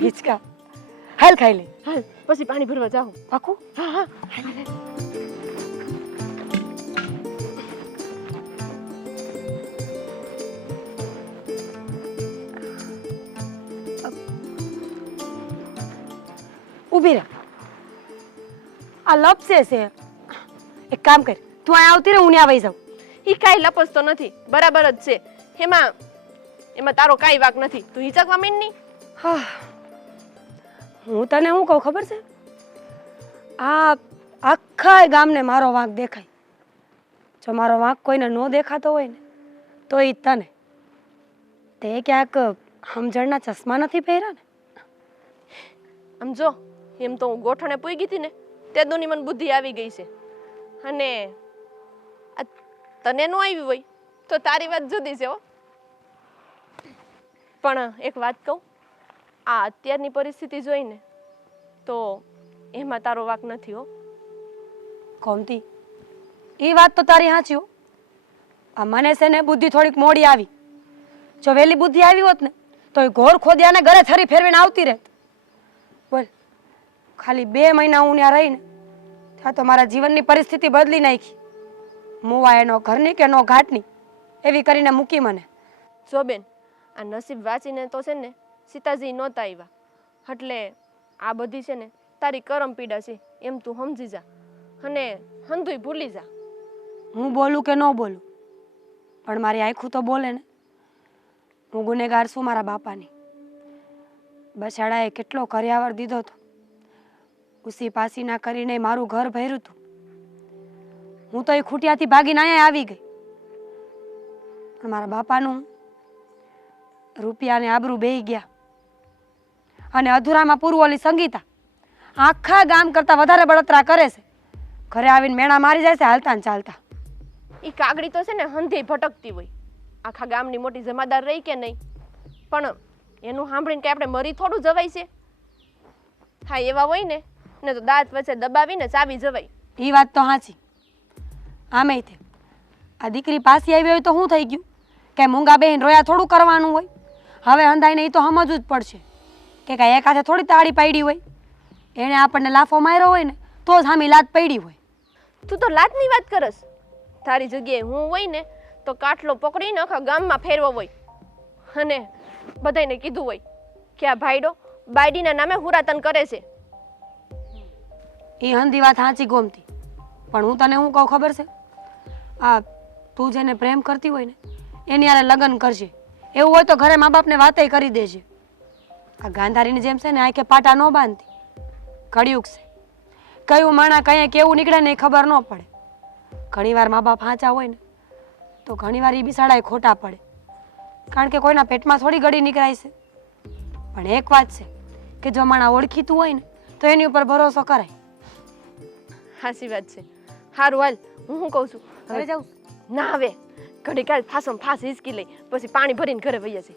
હિચકા હાલ ખાઈ લે. હાલ પછી પાણી ભરવા જાઉં. પાકું? હા હા. ઊભી રહે. આ લપસે છે. એક કામ કર, તું અહીંયા આવતી રહે, હું ત્યાં વહી જાઉં. ઈ કાંઈ લપસતો નથી, બરાબર જ છે. એમાં તારો કાંઈ વાંક નથી. તું હિચકવા માંડ નહીં. હા, હું તને શું કહું ખબર છે? આ આખા ગામને મારો વાંક દેખાય. જો મારો વાંક કોઈને ન દેખાતો હોય ને તો એ તને. તે ક્યાંક સમજણના ચશ્મા નથી પહેર્યા ને? આમ જો, એમ તો હું ગોઠણે પૂઈ ગઈ હતી ને તે દુની મને બુદ્ધિ આવી ગઈ છે. અને આ તને ન આવી હોય તો તારી વાત જુદી છે હો. પણ એક વાત કહું, આ અત્યારની પરિસ્થિતિ જોઈને તો એમાં તારો વાંક નથી હો. કોમતી, એ વાત તો તારી સાચી હો. આ મને છે ને બુદ્ધિ થોડીક મોડી આવી. જો વહેલી બુદ્ધિ આવી હોત ને તો એ ઘોર ખોદિયાને ઘરે થરી ફેરવીને આવતી રહેત. બોલ, ખાલી 2 મહિના હું ત્યાં રહીને ત્યાં તો મારા જીવનની પરિસ્થિતિ બદલી નાખી. મુવા એનો ઘરની કે નો ઘાટની એવી કરીને મૂકી મને. જો બેન, આ નસીબ વાંચીને તો છે ને સીતાજી નહોતા આવ્યા. એટલે આ બધી છે ને તારી કરમ પીડા છે એમ તું સમજી જા અને હંધુય ભૂલી જા. હું બોલું કે ન બોલું પણ મારી આંખું તો બોલે ને. હું ગુનેગાર છું મારા બાપાની. બછાડાએ કેટલો કર્યાવર દીધો હતો. ઉસી પાસી ના કરીને મારું ઘર ભર્યું હતું. હું તો એ ખૂટિયાથી ભાગીને અહીંયા આવી ગઈ. પણ મારા બાપાનું રૂપિયા ને આબરૂ બેહી ગયા. અને અધૂરામાં પૂરું ઓલી સંગીતા આખા ગામ કરતા વધારે બળતરા કરે છે. ઘરે આવીને મેણા મારી જાય છે હાલતા ને ચાલતા. એ કાગડી તો છે ને હંધે ભટકતી હોય. આખા ગામની મોટી જમાદાર રહી કે નહીં, પણ એનું સાંભળીને કે આપણે મરી થોડું જવાય છે. હા, એવા હોય ને તો દાંત વચ્ચે દબાવીને ચાવી જવાય. એ વાત તો સાચી. આમેય તે આ દીકરી પાછી આવી હોય તો શું થઈ ગયું કે મૂંગા બેહીને રોયા થોડું કરવાનું હોય? હવે હંધાઈને એ તો સમજવું જ પડશે કે કાંઈ એક હાથે થોડી તાળી પાડી હોય. એણે આપણને લાફો માર્યો હોય ને તો જ સામી લાત પડી હોય. તું તો લાતની વાત કરસ. તારી જગ્યાએ હું હોય ને તો કાટલો પકડીને આખા ગામમાં ફેરવો હોય અને બધાને કીધું હોય કે આ ભાઈડો બાયડીના નામે હુરાતન કરે છે. એ હંધી વાત સાચી ગોમતી. પણ હું તને શું કહું ખબર છે? આ તું જેને પ્રેમ કરતી હોય ને એની હારે લગ્ન કરશે. એવું હોય તો ઘરે મા બાપને વાતે કરી દેજે. આ ગાંધારીની જેમ છે ને આંખે પાટા ન બાંધતી. કળિયુગ છે. કયું માણા કયા કેવું નીકળે ને એ ખબર ન પડે. ઘણીવાર મા બાપ સાચા હોય ને તો ઘણીવાર એ બિસાડાએ ખોટા પડે. કારણ કે કોઈના પેટમાં થોડી ગળી નીકળાય છે. પણ એક વાત છે કે જો માણા ઓળખીતું હોય ને તો એની ઉપર ભરોસો કરાય. સાચી વાત છે. હારું હાલ, હું શું કહું છું, ઘરે જાઉં? ના હવે ઘડી કાલ ફાસમ ફાસ હિસકી લઈ પછી પાણી ભરીને ઘરે વહી જશે.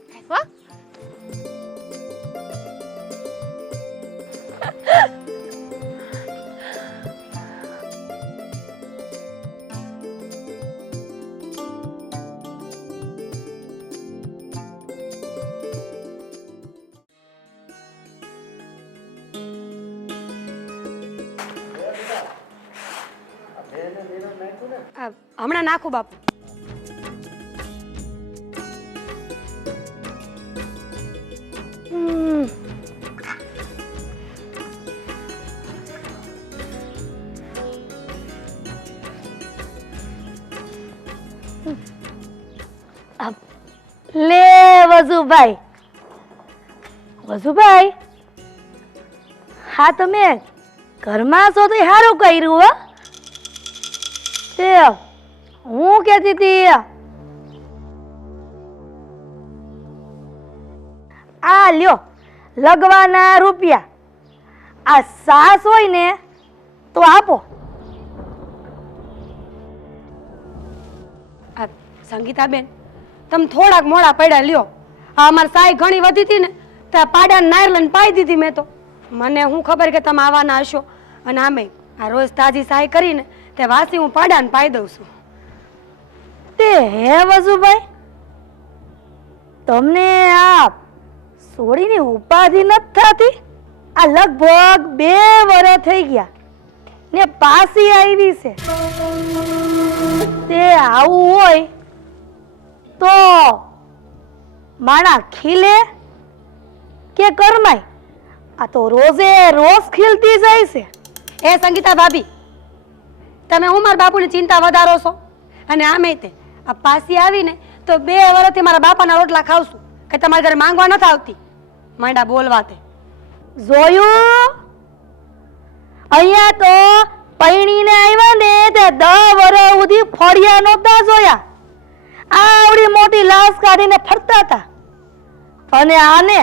હા, હમણાં નાખું બાપુ. લે વજુભાઈ, વજુભાઈ, હા તમે ઘરમાં છો તો સારું કર્યું હો. તે હું કહેતી હતી આ લ્યો લગવાના રૂપિયા. આ સાસ હોય ને તો આપો. સંગીતાબેન, તમે થોડાક મોડા પડ્યા લ્યો. આ અમારી સાઈ ઘણી વધી હતી ને ત્યાં પાડા નાયર પાઈ દીધી મેં તો. મને શું ખબર કે તમે આવવાના હશો. અને આમે આ રોજ તાજી સાઈ કરીને તે વાસી હું પાડાને પાઈ દઉં છું. તે હે વજુભાઈ, તમને આ સોડીની ઉપાધિ નથી થતી? આ લગભગ 2 વર્ષ થઈ ગયા ને પાછી આવી છે. તે આવું હોય તો માણા ખીલે કે કરમાય? આ તો રોજે રોજ ખીલતી જાય છે. એ સંગીતા ભાભી, તમે હું મારા બાપુની ચિંતા વધારો છો? અને આમે તે આ પાસી આવીને તો 2 વર્ષથી મારા બાપાના રોટલા ખાવશું કે તમારા ઘરે માંગવા નથી આવતી. માંડા બોલવા તે જોયું? અહીંયા તો પૈણીને આવ્યા ને તે 10 વર્ષ સુધી ફળિયા નહોતા જોયા. આવડી મોટી લાશ કાઢીને ફરતા હતા. અને આને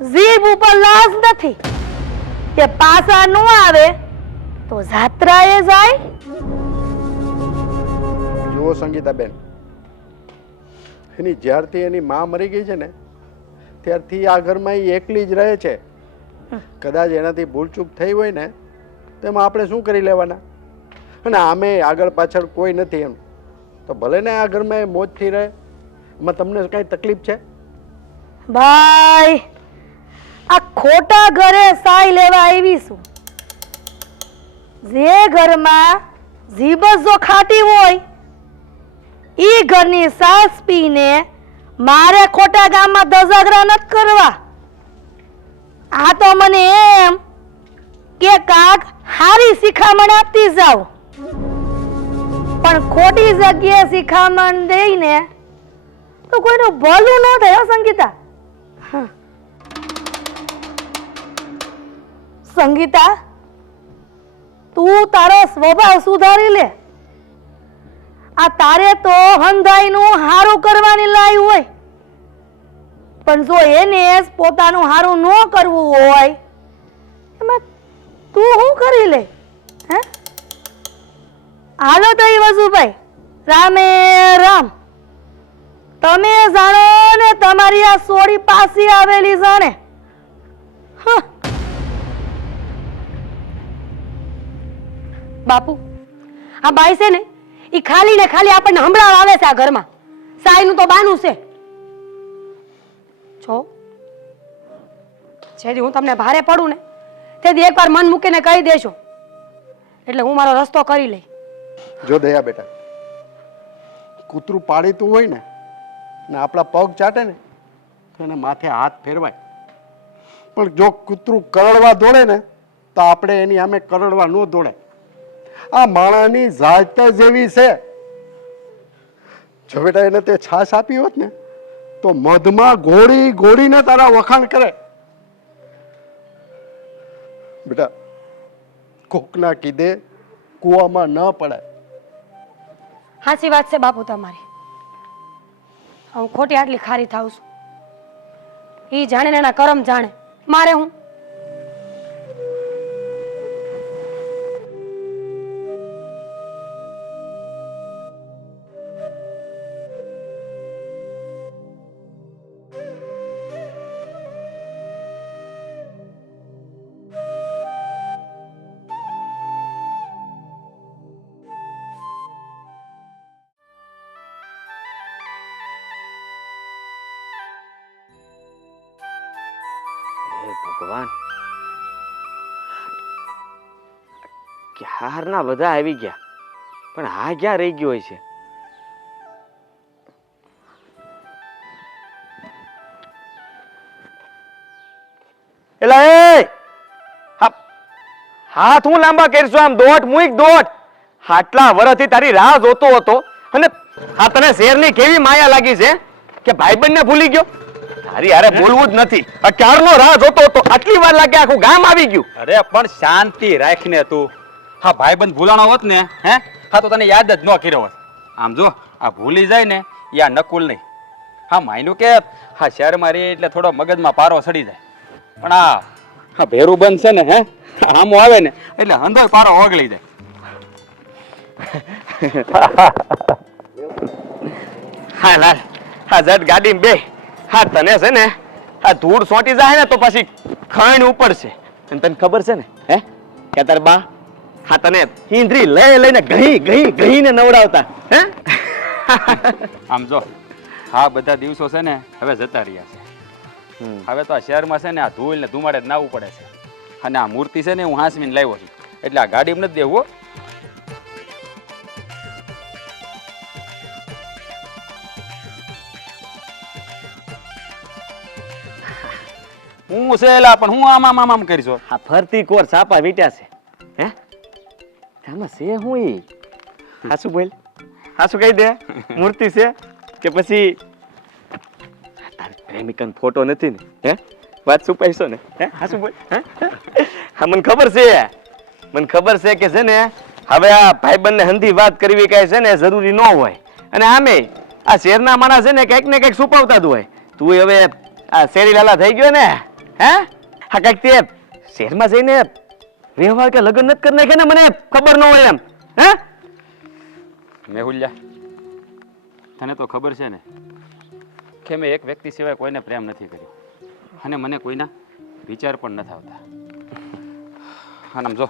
જીભ ઉપર લાશ નથી કે પાછા ન આવે તો જાત્રાએ જાય. જુઓ સંગીતાબેન, એની જ્યારથી એની માં મરી ગઈ છે ને ત્યારથી આ ઘરમાં એ એકલી જ રહે છે. કદાચ એનાથી ભૂલચૂક થઈ હોય ને તો એમાં આપણે શું કરી લેવાના? અને આમે આગળ પાછળ કોઈ નથી એમ તો ભલે ને આ ઘરમાં એ મોજથી રહે. એમાં તમને કાંઈ તકલીફ છે? ભાઈ, આ ખોટા ઘરે સાય લેવા આવી છું. જે ઘરમાં જીભ જો ખાટી હોય ઈ ઘરની સાસ પીને મારે ખોટા ગામમાં દજાગરા નથી કરવા. આ તો મને એમ કે કાક હારી શિખામણ આપતી જાવ, પણ ખોટી જગ્યાએ શિખામણ દઈને તો કોઈનું ભલું ન થાય. હો સંગીતા, સંગીતા, તું તારો સ્વભાવ સુધારી લે. આ તારે તો હંધાઈનું હારું કરવાની લાઈ હોય, પણ જો એને જ પોતાનું હારું ન કરવું હોય એમાં તું શું કરી લે? હે? હાલો તો વસુભાઈ, રામે રામ. તમે જાણો ને તમારી આ સોડી પાછી આવેલી જાણે. બાપુ, આ બાઈ છે ને ઈ ખાલી ને ખાલી આપણને હંભળાવા આવે છે આ ઘરમાં. સાયનું તો બાનું છે. જો જેથી હું તમને ભારે પડું ને તેથી એકવાર મન મૂકીને કહી દેજો એટલે હું મારો રસ્તો કરી લઈ. જો દયા બેટા, કૂતરું પાડીતું હોય ને ને આપણા પગ ચાટે ને તો એને માથે હાથ ફેરવાય, પણ જો કૂતરું કરડવા દોડે ને તો આપણે એની સામે કરડવા ન દોડે. આ માણાની જાત જ એવી છે. જો બેટા એને તે છાશ આપી હોત ને તો મધમાં ઘોડી ઘોડીને તારા વખાણ કરે. બેટા, કોકના કીધે કૂવામાં ન પડાય. સાચી વાત છે બાપુ તમારી. હું ખોટી આટલી ખારી થાઉં છું. ઈ જાણે ને એના કરમ જાણે, મારે હું. ભગવાન, ક્યારના બધા આવી ગયા પણ આ ક્યાં રહી ગયો હોય છે? એલા એ હાથ હું લાંબા કરશો? આમ દોટ મુઈક દોટ. આટલા વર્ષથી તારી રાહ જોતો હતો અને આ તને શેરની કેવી માયા લાગી છે કે ભાઈબંધને ભૂલી ગયો? તારી યાર બોલવું જ નથી. આ ક્યારનો રાહ જોતો હતો, આટલી વાર લાગે આખું ગામ આવી ગયું. અરે પણ શાંતિ રાખને તું. હા ભાઈબંધ ભૂલાણો હોત ને હા તો તને યાદ જ ન કર્યો હોત. આમ જો આ ભૂલી જાય ને યા નકુલ નહીં. હા માયનું કે હા શહેરમાં રહે એટલે થોડો મગજમાં પારો સડી જાય, પણ હા ભેરું બંધ છે ને આમો આવે ને એટલે અંદર પારો ઓગળી જાય. હા લાલ, હા જટ ગાડીમાં બે. હા તને છે ને આ ધૂળ સોંટી જાય ને તો પછી ખાણ ઉપર છે. અને તને ખબર છે ને કે તાર બા હા તને ઈંધરી લઈને ઘહીને નવડાવતા. આમ જો હા બધા દિવસો છે ને હવે જતા રહ્યા છે. હવે તો આ શહેરમાં છે ને આ ધૂળ ને ધુમાડે જ નાવું પડે છે. અને આ મૂર્તિ છે ને હું હાંસવીને લાવ્યો છું, એટલે આ ગાડીમાં નથી દેવું હો. હું છે એલા, પણ હું આમ કરીશું. આ ફરતી કોર સાપા વીટ્યા છે હે આમાં છે હું ઈ હાસુ બોલ હાસુ કહી દે મૂર્તિ છે કે પછી તારી પ્રેમિકન ફોટો નથી ને હે વાત છુપાઈશો ને હે હાસુ બોલ હે હા મને ખબર છે કે છે ને હવે આ ભાઈબંધને હંધી વાત કરવી કાંઈ છે ને જરૂરી ન હોય. અને આમે આ શેરના માણસ છે ને કંઈક ને કંઈક છુપાવતા જ હોય. તું હવે આ શેરી લાલા થઈ ગયો ને હે હા કંઈક તે શહેરમાં જઈને વ્યવહાર કે લગ્ન નથી કરી નાખે ને મને ખબર ન હોય એમ હે મેહુલ્યા, તને તો ખબર છે ને કે મેં એક વ્યક્તિ સિવાય કોઈને પ્રેમ નથી કર્યો, અને મને કોઈના વિચાર પણ નથી આવતા. અને આમ જો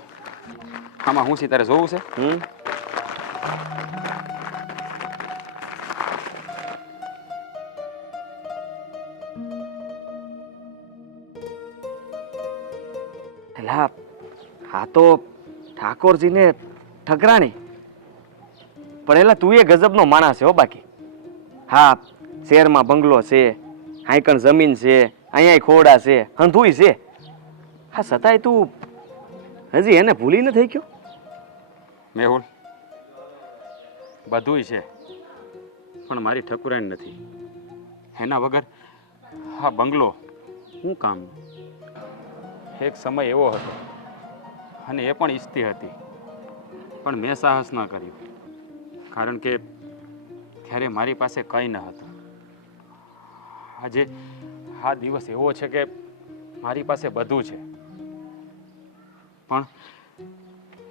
આમાં હું તારે જોવું છે? એલા હા તો ઠાકોરજીને ઠકરાણી પણ એલા તું એ ગજબનો માણસ છે હો. બાકી હા શહેરમાં બંગલો છે, અહીં કણ જમીન છે, અહીંયા ખોડા છે, હંધુય છે, હા છતાંય તું હજી એને ભૂલી ન થઈ ગયો. મેહુલ, બધુંય છે પણ મારી ઠકુરાણી નથી. એના વગર હા બંગલો શું કામ? એક સમય એવો હતો અને એ પણ ઈચ્છતી હતી, પણ મેં સાહસ ન કર્યું, કારણ કે ત્યારે મારી પાસે કંઈ ન હતું. આજે આ દિવસ એવો છે કે મારી પાસે બધું છે, પણ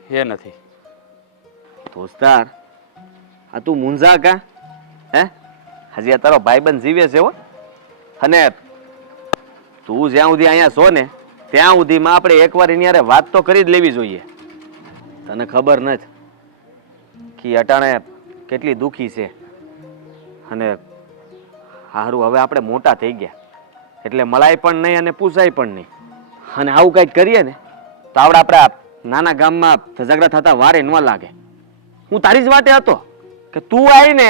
એ નથી. દોસ્તાર આ તું મુંઝા કા હે હજી આ તારો ભાઈબંધ જીવે છે હો. અને તું જ્યાં સુધી અહીંયા છો ને ત્યાં સુધીમાં આપણે એકવાર એની હારે વાત તો કરી જ લેવી જોઈએ. તને ખબર નથી કે અટાણે કેટલી દુઃખી છે. અને હારું હવે આપણે મોટા થઈ ગયા એટલે મળાય પણ નહીં અને પૂછાય પણ નહીં. અને આવું કંઈક કરીએ ને તો આપણા નાના ગામમાં ઝઘડા થતા વારે ન લાગે. હું તારી જ વાતે હતો કે તું આવીને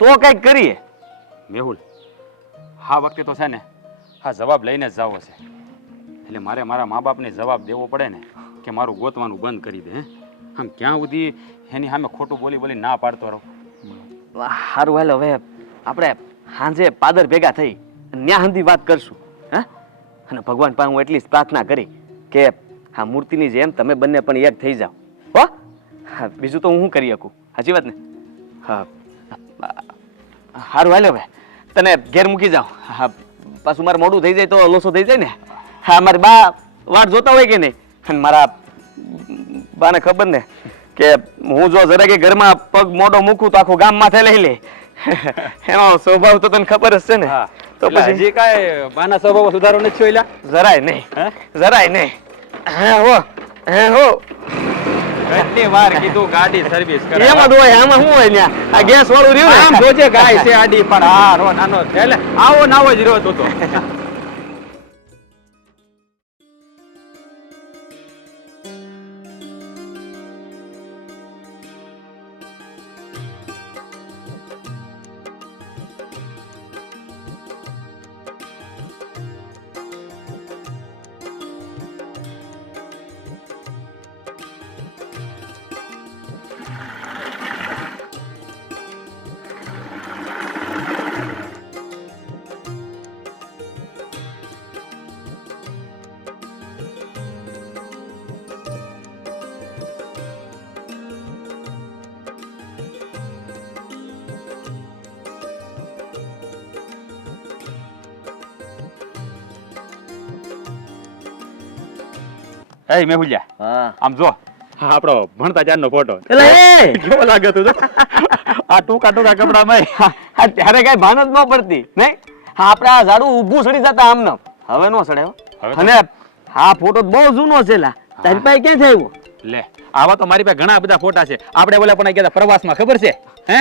તો કંઈક કરીએ. મેહુલ, આ વખતે તો છે ને હા જવાબ લઈને જ જાવો છે, એટલે મારે મારા મા બાપને જવાબ દેવો પડે ને કે મારું ગોતવાનું બંધ કરી દે. હે આમ ક્યાં સુધી એની સામે ખોટું બોલી બોલી ના પાડતો રહો? સારું હાલ હવે આપણે સાંજે પાદર ભેગા થઈ ન્યા હંધી વાત કરશું. હા અને ભગવાન પાસે હું એટલી જ પ્રાર્થના કરી કે આ મૂર્તિની જેમ તમે બંને પણ એક થઈ જાઓ હો. હા બીજું તો હું શું કરી શકું? સાચી વાત ને? હા સારું હાલ હવે તને ઘેર મૂકી જાઉં. હા પાછું મારે મોડું થઈ જાય તો લોસો થઈ જાય ને. હા મારી બા વાટ જોતા હોય કે નહીં? અને મારા બાને ખબર ને કે હું જો જરા કે ઘરમાં પગ મોઢો મૂકું તો આખું ગામ માથે લઈ લે. એનો સ્વભાવ તો તને ખબર જ છે ને. તો પછી હજી કાંઈ બાના સ્વભાવ સુધારો નથી થયો એલા? જરાય નહીં જરાય નહીં. હે હો કેટલી વાર કીધું ગાડી સર્વિસ કરે. એમાં જ હોય આમાં શું હોય ન્યા? આ ગેસ વાળું રહ્યું ને આમ જોજે ગાય છે આડી, પણ આ રો નાનો એટલે આવો નાવો જ રહ્યો તું તો. એ મેહુલિયા, હા આમ જો આપણો ભણતા ચારનો ફોટો એટલે એ કેવો લાગે તું? આ ટૂંકા ટૂંકા કપડામાં હા, ત્યારે કઈ ભાન જ ન પડતી નહીં. હા આપણે આ ઝાડુ ઊભું સડી જતા આમને હવે નો સડે. હવે તો- અને હા ફોટો બહુ જૂનો છે લા. તારી પાસે ક્યાં થયું? લે આવા તો મારી પાસે ઘણા બધા ફોટા છે. આપણે બોલે પણ ગયા પ્રવાસમાં ખબર છે હે?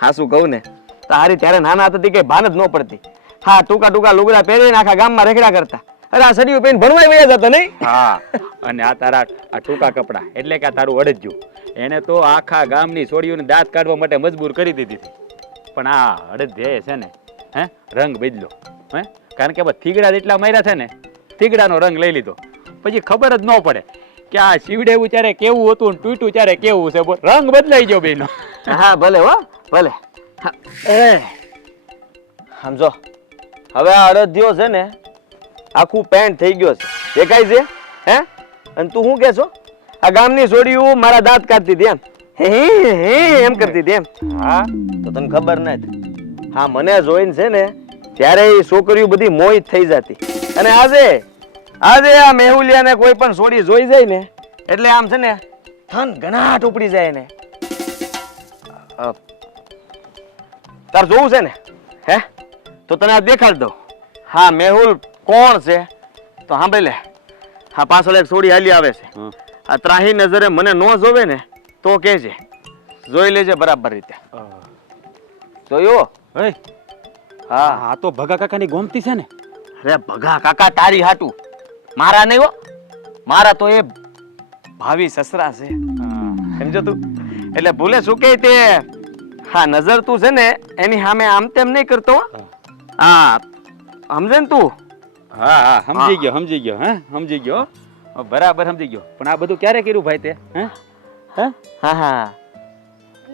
હા શું કહું ને તારી ત્યારે નાના હતા તે કઈ ભાન જ ન પડતી. હા ટૂંકા ટૂંકા લુગડા પહેરીને આખા ગામમાં રેખડા કરતા. અરે આ સડીઓ પહેરીને ભણવા વયા જતા નહીં? હા અને આ તારા આ ટૂંકા કપડા એટલે કે આ તારું અડજ્યું એને તો આખા ગામની છોડીઓને દાંત કાઢવા માટે મજબૂર કરી દીધી હતી. પણ આ અડધ્યાએ છે ને હે રંગ બદલ્યો. હે કારણ કે હવે થીગડા જેટલા માર્યા છે ને થીગડાનો રંગ લઈ લીધો. પછી ખબર જ ન પડે કે આ શીવડેવું ત્યારે કેવું હતું ને તૂટ્યું ત્યારે કેવું છે. બોલ, રંગ બદલાઈ ગયો બેનો. હા ભલે હો ભલે. હા, એ સમજો હવે આ અડધ્યો છે ને આખું પેન્ટ થઈ ગયો છે. દેખાય છે હે? અને તું શું કહેશો? આ ગામની છોડીઓ મારા દાંત કાઢતી હતી એમ એમ કરતી હતી એમ? હા તો તને ખબર નથી. હા મને જોઈને છે ને ત્યારે એ છોકરીઓ બધી મોહિત થઈ જતી. અને આજે આ મેહુલિયાને કોઈ પણ છોડી જોઈ જાય ને એટલે આમ છે ને થન ઘનાટ ઉપડી જાય ને. તાર જોવું છે ને હે તો તને આ દેખાડ દઉં. હા મેહુલ કોણ છે તો સાંભળી લે. હા પાછળ એક છોડી હાલી આવે છે. આ ત્રાહી નજરે મને ન જોવે ને તો કે છે જોઈ લેજે બરાબર રીતે. જોયો? હા આ તો ભગા કાકાની ગોમતી છે ને. અરે ભગા કાકા તારી હાટું, મારા નહીં હો. મારા તો એ ભાવિ સસરા છે સમજો તું. એટલે ભૂલે શું કે તે હા નજર તું છે ને એની સામે આમ તેમ નહીં કરતો. હા સમજે ને તું? હા હા સમજી ગયો હે સમજી ગયો બરાબર સમજી ગયો. પણ આ બધું ક્યારે કર્યું ભાઈ તે? હે હે હા હા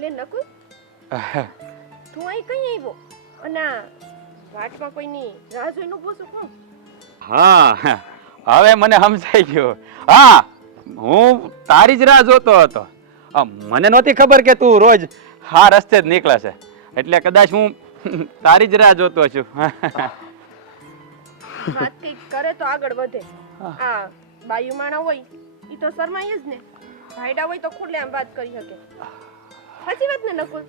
લે નકુલ તું અહીં કઈ આવ્યો અને આ વાટમાં કોઈની રાહ જોઈને ઊભો છું કોણ? હા હવે મને સમજાઈ ગયો. હા હું તારી જ રાહ જોતો હતો. મને નહોતી ખબર કે તું રોજ આ રસ્તે જ નીકળે છે એટલે કદાચ હું તારી જ રાહ જોતો છું. વાત કઈક કરે તો આગળ વધે. આ બાયુ માણા હોય ઈ તો શરમાય જ ને. ભાઈડા હોય તો ખુલ્લે આમ વાત કરી શકે. સાચી વાત ને નકુલ?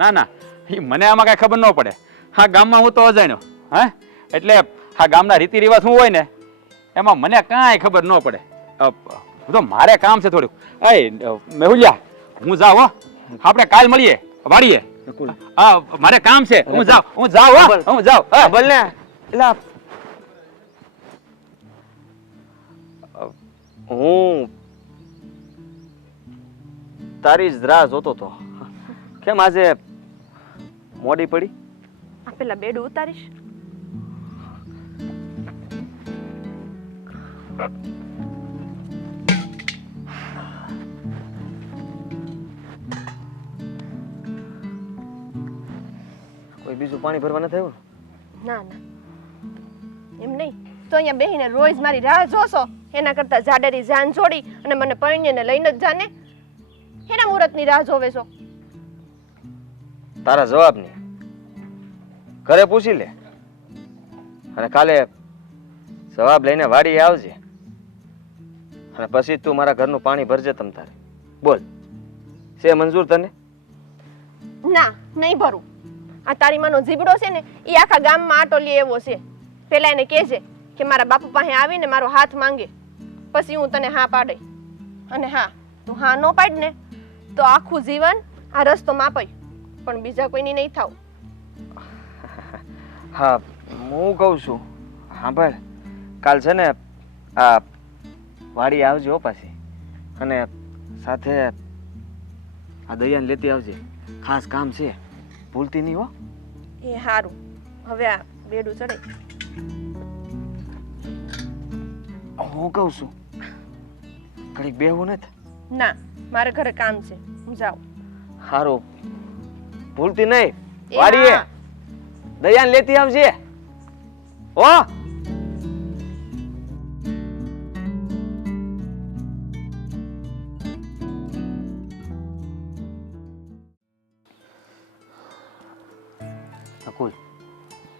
ના ના ઈ મને આમાં કઈ ખબર ન પડે. હા ગામમાં હું તો અજાણ્યો હે એટલે આ ગામના રીતિ રિવાજ શું હોય ને એમાં મને કાંઈ ખબર ન પડે. તો મારે કામ છે થોડુંક. એ મેહુલિયા હું જાઉં હો. આપણે કાલ મળીએ વાડીએ. હા મારે કામ છે હું જાઉં. ભલે ને એટલે હું તારી જ રાહ જોતો તો. કેમ આજે મોડી પડી? આ પેલા બેડ ઉતારીશ. કોઈ બીજું પાણી ભરવા નથી આવ્યું? ના ના એમ નહીં તો અહીંયા બેહીને રોજ મારી રાહ જોશો એના કરતા જાડેરી જાન છોડી અને મને પરણીને લઈને જ જાને. એના મુહૂર્તની રાહ જોવે છો. તારા જવાબ નહીં. ઘરે પૂછી લે અને કાલે જવાબ લઈને વાડી આવજે અને પછી તું મારા ઘરનું પાણી ભરજે તમ તારે. બોલ છે મંજૂર તને? ના નહીં ભરું. આ તારી માનો જીબડો છે ને એ આખા ગામમાં આટો લે એવો છે. પેલા એને કહેજે કે મારા બાપુ પાસે આવીને મારો હાથ માંગે પછી હું તને હા પાડે. અને હા તું હા ન પાડ ને તો આખું જીવન આ રસ્તો માપાય પણ બીજા કોઈની નહીં થાવ. હા હું કહું છું સાંભળ કાલ છે ને આ વાડી આવજે હો પાછી અને સાથે આ દયાને લેતી આવજે. ખાસ કામ છે ભૂલતી નહીં હો. એ હારું. હવે આ બેડું ચડે. હું કહું છું ઘડીક બેહવું નથી? ના મારે ઘરે કામ છે હું જાઉં. હારું ભૂલતી નહીં એ વાડીએ હા. દયાને લેતી આવજે હો. અકુલ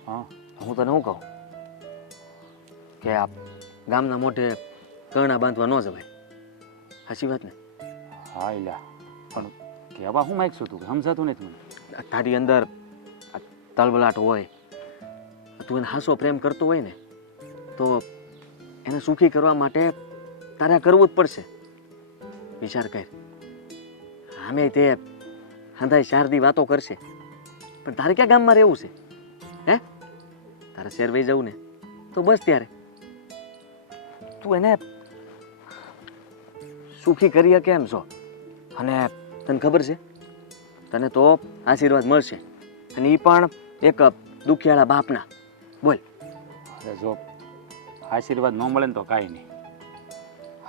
હા હું તને શું કહું કે આ ગામના મોઢે કરણા બાંધવા ન જવાય. સાચી વાત ને? હા એલા પણ કહેવા હું માંગશું તું સમજાતું નથી મને. તારી અંદર આ તળબલાટ હોય, તું એને હાસો પ્રેમ કરતો હોય ને તો એને સુખી કરવા માટે તારે આ કરવું જ પડશે. વિચાર કર. આમે તે હંધાઈ 4 દી વાતો કરશે પણ તારે ક્યાં ગામમાં રહેવું છે તારે શહેર વહી જવું ને તો બસ ત્યારે તું એને સુખી કરી શકે એમ છો. અને તને ખબર છે તને તો આશીર્વાદ મળશે અને એ પણ એક દુખિયાળા બાપના. બોલ. અરે જો આશીર્વાદ ન મળે ને તો કાંઈ નહીં.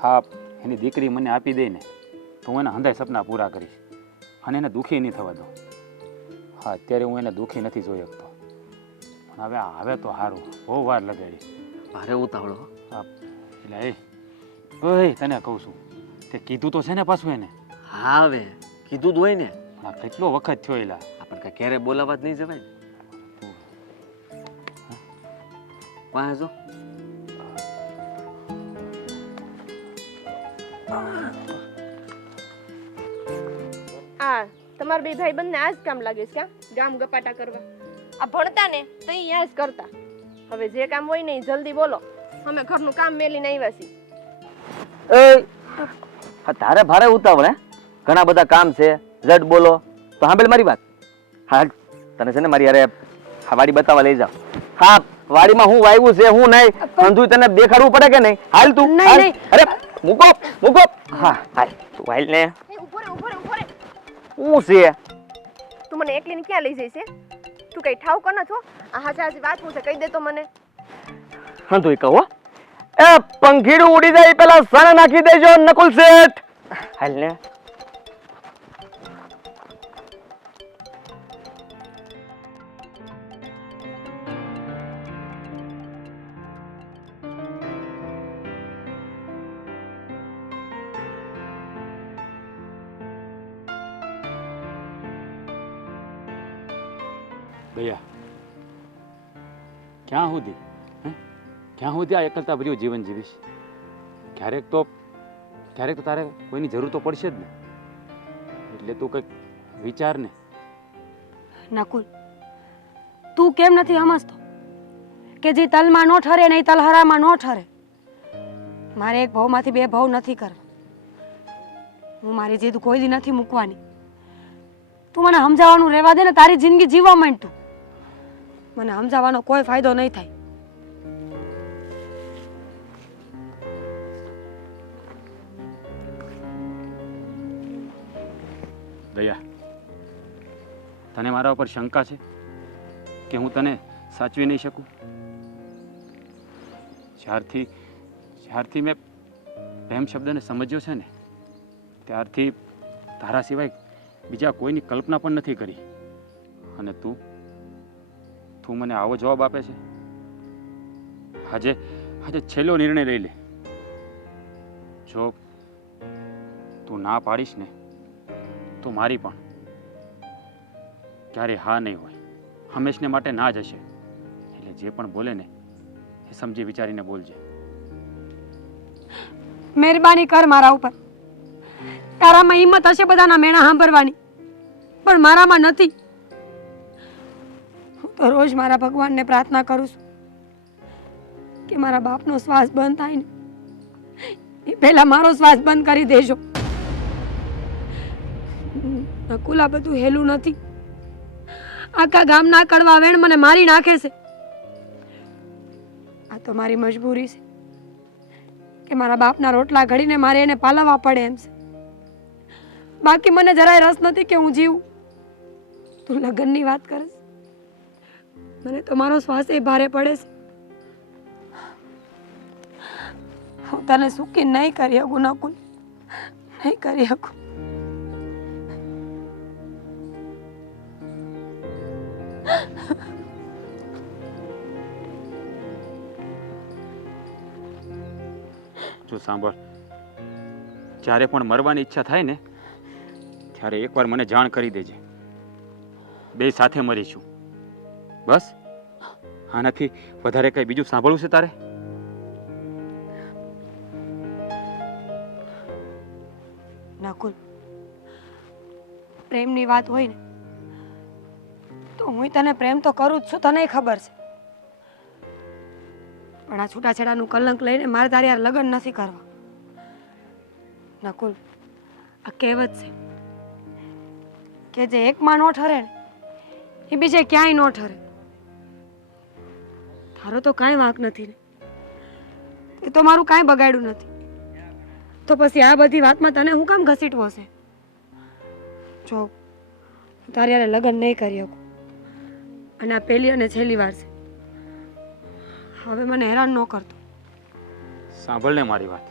હા, એની દીકરી મને આપી દે ને તો હું એના હંધાય સપના પૂરા કરીશ અને એને દુઃખી નહીં થવા દઉં. હા, અત્યારે હું એને દુઃખી નથી જોઈ શકતો, પણ હવે તો સારું, બહુ વાર લગાડી. ભારે ઉતાવળો. હા, એટલે ઓય તને કહું છું, તે કીધું તો છે ને પાછું એને. હા, હવે કીધું જ હોય ને. હા, કેટલો વખત થયો એલા. આપણે કાંઈ ક્યારે બોલાવા જ નહીં જવાય ને. વાહ જો આ તમારા બે ભાઈ બંને આ જ કામ લાગે છે, ક્યાં ગામ ગપાટા કરવા. આ ભણતા ને તો અહીંયા જ કરતા. હવે જે કામ હોય ને એ જલ્દી બોલો, અમે ઘરનું કામ મેલીને આવ્યા છીએ. તારે ભારે ઉતાવળ હે? ઘણા બધા કામ છે, ઝટ બોલો. તો સાંભળ મારી વાત. હા, તને છે ને મારી અરે વાડી બતાવવા લઈ જાવ. હા, વાડીમાં હું વાવ્યું છે હું નહીં અંધું તને દેખાડવું પડે કે નહીં? હાલ તું. નહીં. અરે મૂકો મૂકો. હા હાલ તું હાલ ને. ઉભો રે, ઉભો રે, ઉભો રે. શું છે? તું મને એકલીને ક્યાં લઈ જઈશ? તું કઈ ઠાવ કર છો? આ હાચા હાચી વાત હું છે, કહી દે તો મને. અંધું કહો. એ પંખીડું ઉડી જાય પેલા સણ નાખી દેજો નકુલ શેઠ. હાલ ને. ભૈયા ક્યાં સુધી ક્યાં સુધી આ એકલતા ભર્યું જીવન જીવીશ? ક્યારેક તો તારે કોઈની જરૂર તો પડશે જ ને. એટલે તું કંઈક વિચાર ને. નકુલ, તું કેમ નથી સમજતો કે જે તલમાં નો ઠરે ને એ તલહરામાં નો ઠરે? મારે એક ભાવમાંથી બે ભાવ નથી કરવા. હું મારી જીદ કોઈ દી નથી મૂકવાની. તું મને સમજાવવાનું રહેવા દે ને, તારી જિંદગી જીવવા માંડ તું. મને સમજાવવાનો કોઈ ફાયદો નહીં થાય. દયા, તને મારા ઉપર શંકા છે કે હું તને સાચવી નહીં શકું? જ્યારથી મેં પ્રેમ શબ્દને સમજ્યો છે ને ત્યારથી તારા સિવાય બીજા કોઈની કલ્પના પણ નથી કરી. અને તું મને આવો જવાબ આપે છે? આજે છેલ્લો નિર્ણય લઈ લે. જો તું ના પાડીશ ને તો મારી પણ ક્યારે હા નહીં હોય, હંમેશને માટે ના જ હશે. એટલે જે પણ બોલે ને એ સમજી વિચારીને બોલજે. મહેરબાની કર મારા ઉપર. તારામાં હિંમત હશે બધાના મેણા સાંભળવાની, પણ મારામાં નથી. હું તો રોજ મારા ભગવાનને પ્રાર્થના કરું છું કે મારા બાપનો શ્વાસ બંધ થાય ને એ પહેલા મારો શ્વાસ બંધ કરી દેજો. નકુલ, આ બધું હેલું નથી. આખા ગામના કડવા વેણ મને મારી નાખે છે. આ તો મારી મજબૂરી છે કે મારા બાપના રોટલા ઘડીને મારે એને પાલવવા પડે એમ છે. બાકી મને જરાય રસ નથી કે હું જીવું. તું લગ્નની વાત કરીશ, મને તો મારો શ્વાસ એ ભારે પડે છે. હું તને સુખી નહીં કરી શકું નકુલ, નહીં કરી શકું. જો સાંભળ, જ્યારે પણ મરવાની ઈચ્છા થાય ને ત્યારે એકવાર મને જાણ કરી દેજે. બે સાથે મરીશું. બસ, આનાથી વધારે કઈ બીજું સાંભળવું છે તારે? નકુલ, પ્રેમની વાત હોય ને તો હું તને પ્રેમ તો કરું જ છું, તને ખબર છે. પણ આ છૂટાછેડાનું કલંક લઈને મારે તારી યાર લગ્ન નથી કરવા. નકુલ, આ કહેવત છે કે જે એકમાં ન ઠરે ને એ બીજે ક્યાંય ન ઠરે. તારો તો કાંઈ વાંક નથી ને. એ તો મારું કાંઈ બગાડ્યું નથી. તો પછી આ બધી વાતમાં તને હું કામ ઘસીટવો છે? જો હું તારી હારે લગ્ન નહીં કરી શકું, અને આ પહેલી અને છેલ્લી વાર છે. હવે મને હેરાન ન કરતો. સાંભળ ને મારી વાત.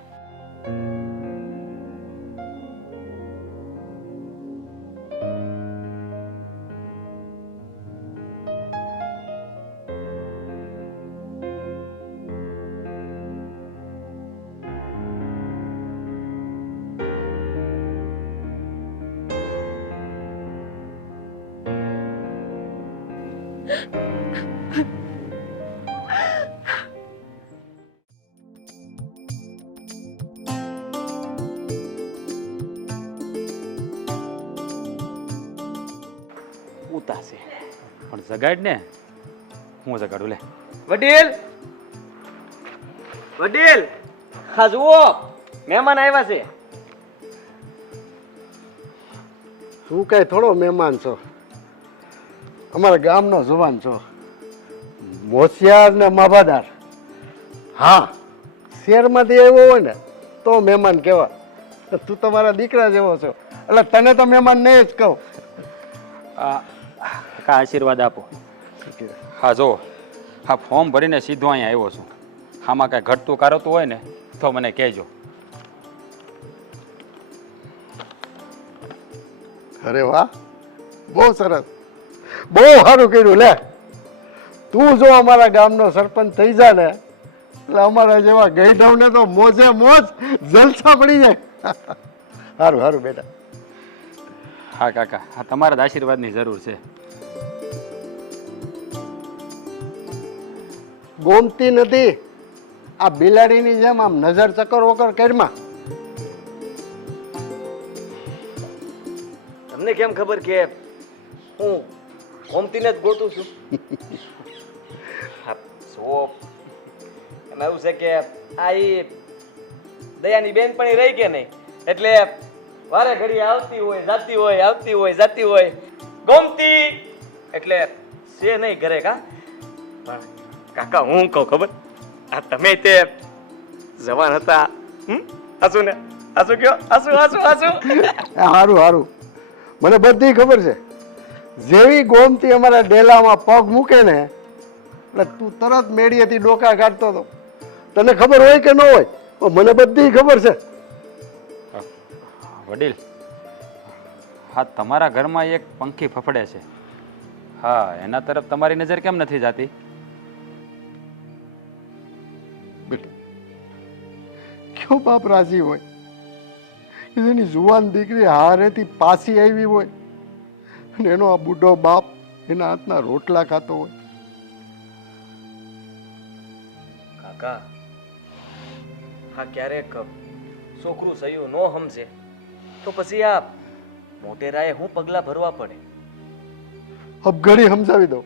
ઉતાસે પણ જગાડ ને. હું જગાડું લે. વડીલ, વડીલ, હા જુઓ મહેમાન આવ્યા છે. તું કઈ થોડો મહેમાન છો, અમારા ગામનો જુવાન છો, હોશિયાર ને માભાદાર. હા, શહેરમાંથી આવ્યો હોય ને તો મહેમાન કહેવાય. તું તમારા દીકરા જેવો છો, એટલે તને તો મહેમાન નહીં જ કહું. કાકા આશીર્વાદ આપો. હા જો, હા ફોર્મ ભરીને સીધો અહીંયા આવ્યો છું. આમાં કાંઈ ઘટતું કારતું હોય ને તો મને કહેજો. અરે વાહ, બહુ સરસ, બહુ સારું કર્યું. લે તું જો અમારા ગામનો સરપંચ થઈ જા ને એટલે અમારા જેવા ગઈઢવને તો મોજે મોજ જલસા પડી જાય. સારું સારું બેટા. હા કાકા, હા તમારા જ આશીર્વાદની જરૂર છે. ગોમતી નથી, આ બિલાડીની જેમ આમ નજર ચક્કર વકર કરમાં. તમને કેમ ખબર કે હું ગોમતીને જ ગોતું છું? હા, જુઓ એમાં એવું છે કે આ ઈ દયાની બેન પણ રહી કે નહીં, એટલે વારે ઘડી આવતી હોય જાતી હોય, આવતી હોય જાતી હોય. ગોમતી એટલે છે નહીં ઘરે. કા પણ કાકા હું કહું ખબર, આ તમે તે જવાન હતા. આસુ ને આસુ કયો, આસુ આસુ આસુ. સારું સારું, મને બધી ખબર છે. જેવી ગોમતી અમારા ડેલામાં પગ મૂકે ને એટલે તું તરત મેળીએથી ડોકા કાઢતો હતો. તને ખબર હોય કે ન હોય, પણ મને બધી ખબર છે. વડીલ, હા તમારા ઘરમાં એક પંખી ફફડે છે. હા, એના તરફ તમારી નજર કેમ નથી જાતી? કયો બાપ રાજી હોય એની જુવાન દીકરી હારેથી પાછી આવી હોય અને એનો આ બુઢો બાપ એના હાથના રોટલા ખાતો હોય. કાકા હા, ક્યારેક છોકરું સહયું ન સમજે તો પછી આ મોટેરાએ હું પગલા ભરવા પડે. અબઘડી સમજાવી દઉં,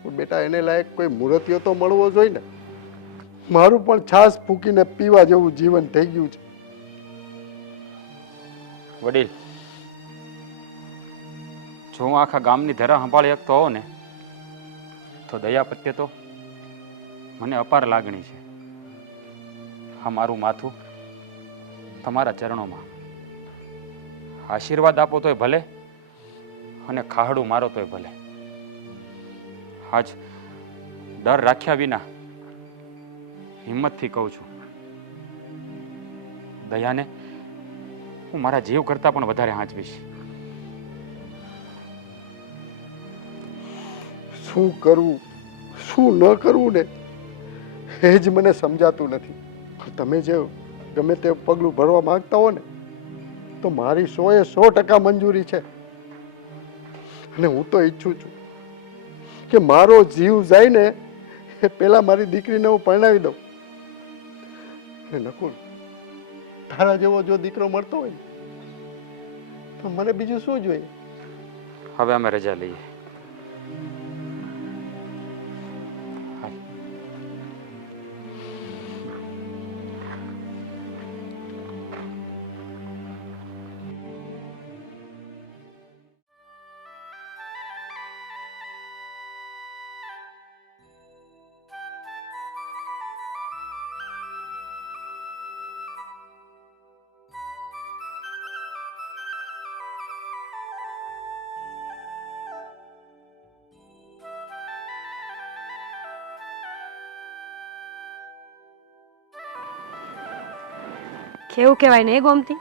પણ બેટા એને લાયક કોઈ મૂર્તિઓ તો મળવો જોઈએ ને. મારું પણ છાસ ફૂકીને પીવા જેવું જીવન થઈ ગયું છે. વડીલ, જો હું આખા ગામની ધરા સંભાળી શકતો હોઉં ને તો દયા પ્રત્યે તો મને અપાર લાગણી છે. હા, મારું માથું તમારા ચરણોમાં. આશીર્વાદ આપો તોય ભલે અને ખાહડું મારો તોય ભલે. આજ ડર રાખ્યા વિના હિંમતથી કહું છું, દયાને હું મારા જીવ કરતા પણ વધારે હાંચવીશ. શું કરવું શું ન કરવું ને એ જ મને સમજાતું નથી. તમે જે ગમે તે પગલું ભરવા માંગતા હો ને તો મારી 100% મંજૂરી છે. અને હું તો ઈચ્છું છું કે મારો જીવ જાય ને એ પેલા મારી દીકરીને હું પરણાવી દઉં. અને નકુલ, તારા જેવો જો દીકરો મળતો હોય ને તો મને બીજું શું જોઈએ? હવે અમે રજા લઈએ. કેવું કહેવાય ને ગોમતી,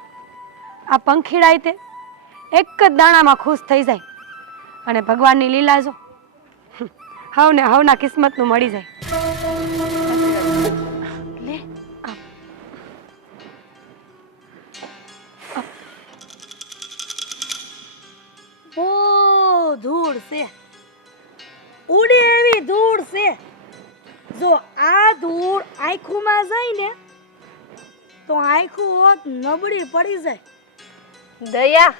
આ પંખીડાય તે એક જ દાણામાં ખુશ થઈ જાય અને ભગવાનની લીલા જો હવને હવના કિસ્મતનું મળી જાય. લે આ. બહુ ધૂળ છે, ઉડે એવી ધૂળ છે. જો આ ધૂળ આંખોમાં જાય ને તો આંખો નબળી પડી જાય. દયા,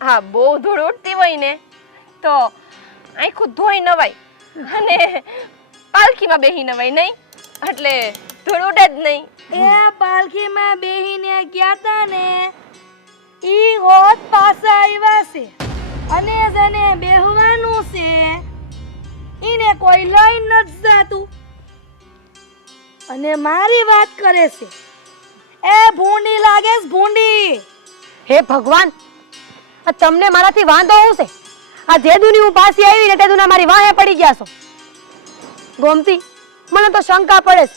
હા બહુ ધૂળ ઉડતી હોય ને તો આખું ધોઈ નવાય અને પાલખીમાં બેહી નવાય નહીં, એટલે ધૂળ ઉડે જ નહીં. એ પાલખીમાં બેહીને ગયા તા ને ઈ હોત પાછા આવ્યા છે અને જેને બેહવાનું છે ઈને કોઈ લઈ નથી જાતું અને મારી વાત કરે છે. એ ભૂંડી લાગે છે, ભૂંડી. હે ભગવાન, આ તમને મારાથી વાંધો શું છે? આ જે દુની હું પાછી આવી ને તે દુના મારી વાહે પડી ગયા છો. ગોમતી, મને તો શંકા પડે છે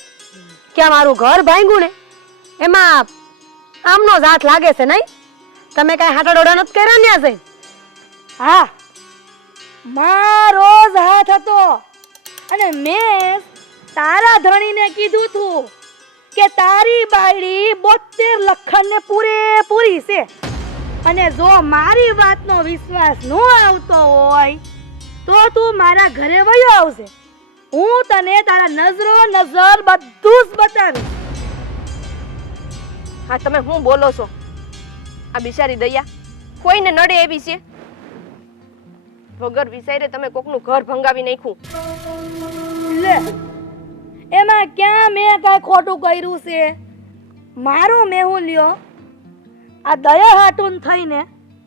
કે આ મારું ઘર ભાંગ્યું ને એમાં આમનો જ હાથ લાગે છે નહીં? તમે કઈ હાટાડોડા નથી કર્યા ને આ? હા, મારો જ હાથ હતો અને મેં તારા ધણીને કીધું તું કે તારી બાયડી 72 લખણને પૂરેપૂરી છે અને જો મારી વાતનો વિશ્વાસ ન આવતો હોય તો તું મારા ઘરે વયો આવશે. હું તને તારા નજરો નજર બધું જ બતાવીશ. હા તમે શું બોલો છો? આ બિચારી દયા કોઈને નડે એવી છે? વગર વિચારે તમે કોકનું ઘર ભંગાવી નાખ્યું. લે, એમાં ક્યાં મેં કઈ ખોટું કર્યું છે? મારો મેહુલ્યો આ દયા હાટુન થઈને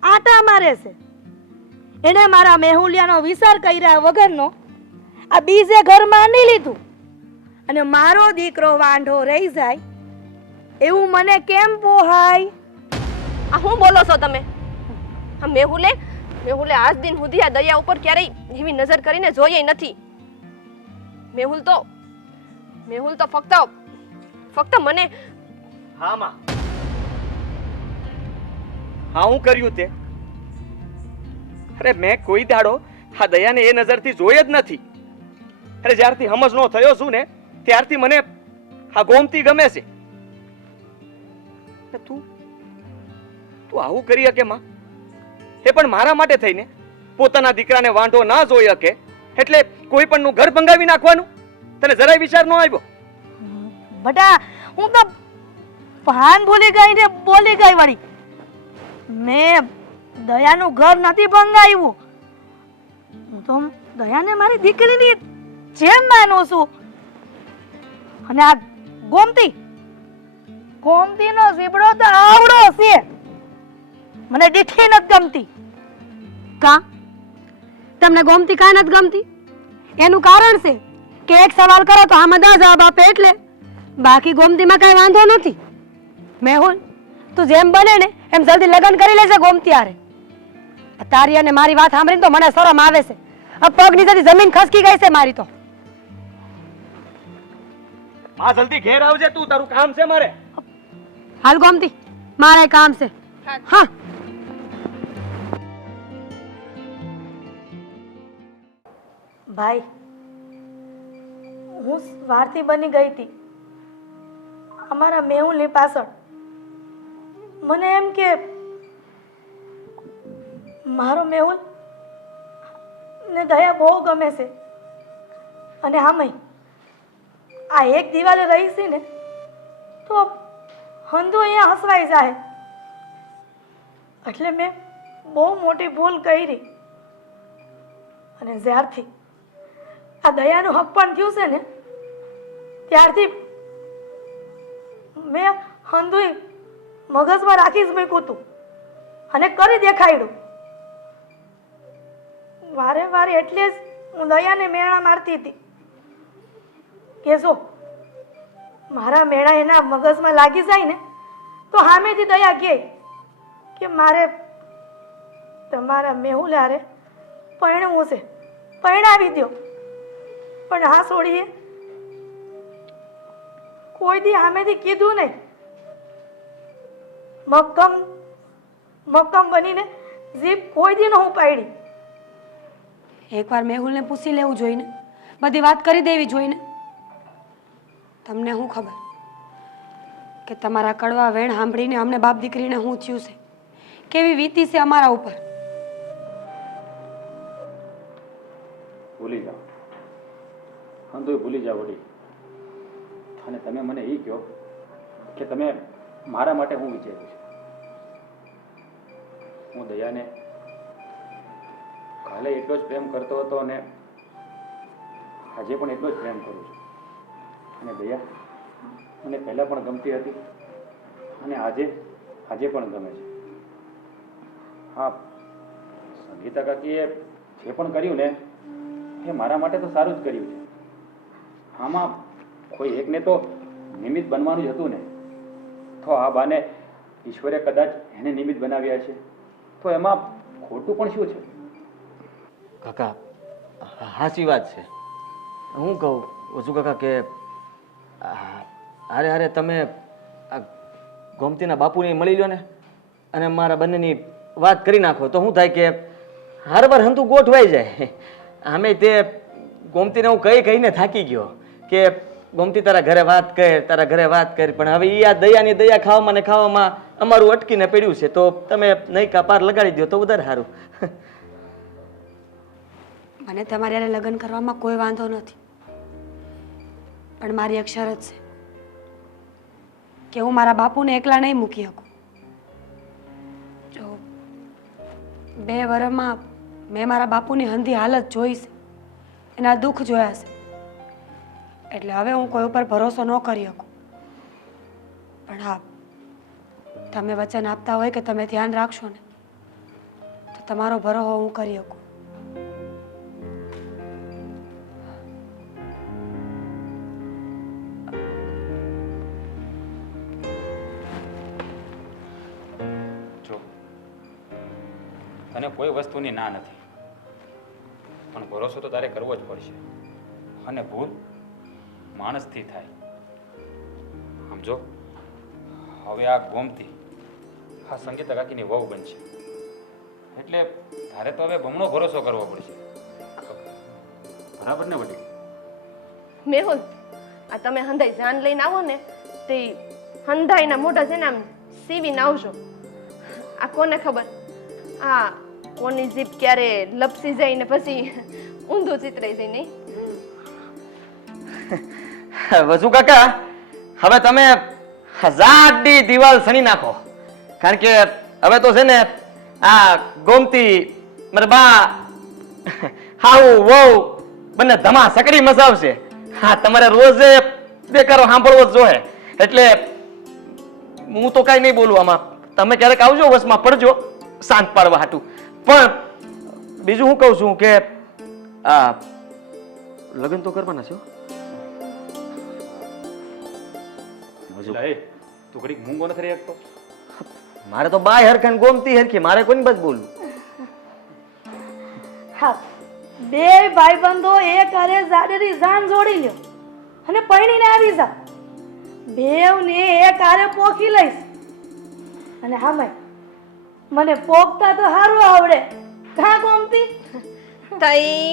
આટા મારે છે. એને મારા મેહુલિયાનો વિચાર કર્યા વગરનો આ બીજે ઘરમાં નહીં લીધું અને મારો દીકરો વાંઢો રહી જાય એવું મને કેમ પોહાય? આ શું બોલો છો તમે? આ મેહુલે આજ દિન સુધી આ દયા ઉપર ક્યારેય એવી નજર કરીને જોઈએ નથી. મેહુલ તો ફક્ત મને હા માં, હા હું કર્યું તે? અરે મેં કોઈ દાડો આ દયાને એ નજરથી જોઈ જ નથી. અરે જ્યારથી સમજ નો થયો છું ને ત્યારથી મને આ ગોમતી ગમે છે. તું આવું કરી શકે માં? એ પણ મારા માટે થઈને પોતાના દીકરાને વાંઢો ના જોઈ શકે એટલે કોઈ પણ નું ઘર ભંગાવી નાખવાનું તને જરાય વિચાર ન આવ્યો? બટા, હું તો ભાન ભૂલી ગઈ ને બોલી ગઈ વળી. મેં દયાનું ઘર નથી ભંગાવ્યું. હું તો દયાને મારી દીકરીની જેમ માનું છું. અને આ ગોમતીનો ઝીબડો તો આવડો છે. મને દીઠી નથી ગમતી. કા તમને ગોમતી કાંઈ નથી ગમતી? એનું કારણ છે કે એક સવાલ કરો તો આમાં 10 જવાબ આપે એટલે. બાકી ગોમતીમાં કઈ વાંધો નથી. મેહુલ, તું જેમ બને ને એમ જલ્દી લગ્ન કરી લેજે ગોમતી હારે. તારી અને મારી વાત સાંભળીને તો મને શરમ આવે છે. આ પગ નીચેથી જમીન ખસકી ગઈ છે મારી તો. માં જલ્દી ઘેર આવજે, તું તારું કામ છે મારે. હાલ ગોમતી, મારે કામ છે. હા. ભાઈ, હું સ્વાર્થી બની ગઈ હતી અમારા મેહુલની પાછળ. મને એમ કે મારો મેહુલ ને દયા બહુ ગમે છે અને આમય આ એક દિવાલે રહી છે ને તો હંધુ અહીંયા હસવાઈ જાય. એટલે મેં બહુ મોટી ભૂલ કરી અને જ્યારથી આ દયાનું હક પણ થયું છે ને ત્યારથી મેં હંધુય મગજમાં રાખી જ મૂક્યું હતું અને કરી દેખાડ્યું. વારે વારે એટલે જ હું દયાને મેણા મારતી હતી કે જો મારા મેણા એના મગજમાં લાગી જાય ને તો સામેથી દયા કહે કે મારે તમારા મેહુલ હારે પરણવું છે, પરણાવી દો. પણ હા છોડીએ કોઈ દી સામેથી કીધું નહીં મક્કમ બનીને જીભ કોઈ દી ન ઉપાડી. એકવાર મેહુલને પૂછી લેવું જોઈને, બધી વાત કરી દેવી જોઈને. તમને શું ખબર કે તમારા કડવા વેણ સાંભળીને અમને બાપ દીકરીને શું થયું છે, કેવી વીતી છે અમારા ઉપર. ભૂલી જાઓ, હા તો ભૂલી જાઓ વડી. અને તમે મને એ કહો કે તમે મારા માટે હું વિચાર્યું છે. હું દયાને કાલે એટલો જ પ્રેમ કરતો હતો અને આજે પણ એટલો જ પ્રેમ કરું છું. અને દયા મને પહેલાં પણ ગમતી હતી અને આજે પણ ગમે છે. હા, સંગીતા કાકીએ જે પણ કર્યું ને એ મારા માટે તો સારું જ કર્યું છે. આમાં કોઈ એકને તો નિમિત્ત બનવાનું જ હતું ને, તો આ બાને ઈશ્વરે કદાચ એને નિમિત્ત બનાવ્યા છે, તો એમાં ખોટું પણ શું છે? કાકા સાચી વાત છે. હું કહું વસુ કાકા કે અરે અરે તમે આ ગોમતીના બાપુને મળી લો ને અને મારા બંનેની વાત કરી નાખો તો શું થાય કે હરવાર હંતું ગોઠવાઈ જાય. આમે તે ગોમતીને હું કહીને થાકી ગયો કે ગોમતી તારા ઘરે વાત કર, પણ હવે એ આ દયાની દયા ખાવામાં ને ખાવામાં અમારું અટકીને પડ્યું છે, તો તમે નહીં કાપાર લગાડી દો તો વધારે સારું. મને તમારે હારે લગ્ન કરવામાં કોઈ વાંધો નથી, પણ મારી એક શરત છે કે હું મારા બાપુને એકલા નહીં મૂકી શકું. જો 2 વર્ષમાં મેં મારા બાપુની હંધી હાલત જોઈ છે, એના દુઃખ જોયા છે, એટલે હવે હું કોઈ ઉપર ભરોસો ન કરી શકું. પણ હા, તમે વચન આપતા હોય કે તમે ધ્યાન રાખશો ને, તો તમારો ભરોસો હું કરી શકું. જો તને કોઈ વસ્તુની ના નથી, પણ ભરોસો તો તારે કરવો જ પડશે. અને ભૂલ માણસથી થાય. સમજો, હવે આ ગોમતી આ સંગીતા કાકીની વહુ બનશે, એટલે તારે તો હવે બમણો ભરોસો કરવો પડશે. બરાબર ને વડીલ? મેહુલ, આ તમે હંધાઈ જાન લઈને આવો ને તે હંધાઈના મોઢા છે ને આમ સીવીને આવજો. આ કોને ખબર આ કોની જીભ ક્યારે લપસી જાય ને પછી ઊંધું ચિતરાઈ જાય નહીં. વસુ કાકા હવે તમે જાડી દિવાલ સણી નાખો, કારણ કે હવે તો છે ને આ ગોમતી મારા બા હાઉ વહુ બંને ધમા સકડી મસાવશે. હા, તમારે રોજે બેકારો સાંભળવો જ જોઈએ, એટલે હું તો કાંઈ નહીં બોલું આમાં. તમે ક્યારેક આવજો, વસમાં પડજો શાંત પાડવા હાટું. પણ બીજું હું કહું છું કે આ લગ્ન તો કરવાના છે હો. એ તું ઘડીક મૂંગો નથી રહી શકતો? મારે તો બાય હરખન ગોમતી હરખી, મારે કોની બસ બોલવું. હા, 2 ભાઈબંધો એક હારે જાડેરી જાન જોડી લ્યો અને પરણીને આવી જા. બેવને એક હારે પોખી લઈશ. અને હા મને પોખતા તો સારું આવડે. કાં ગોમતી? તઈ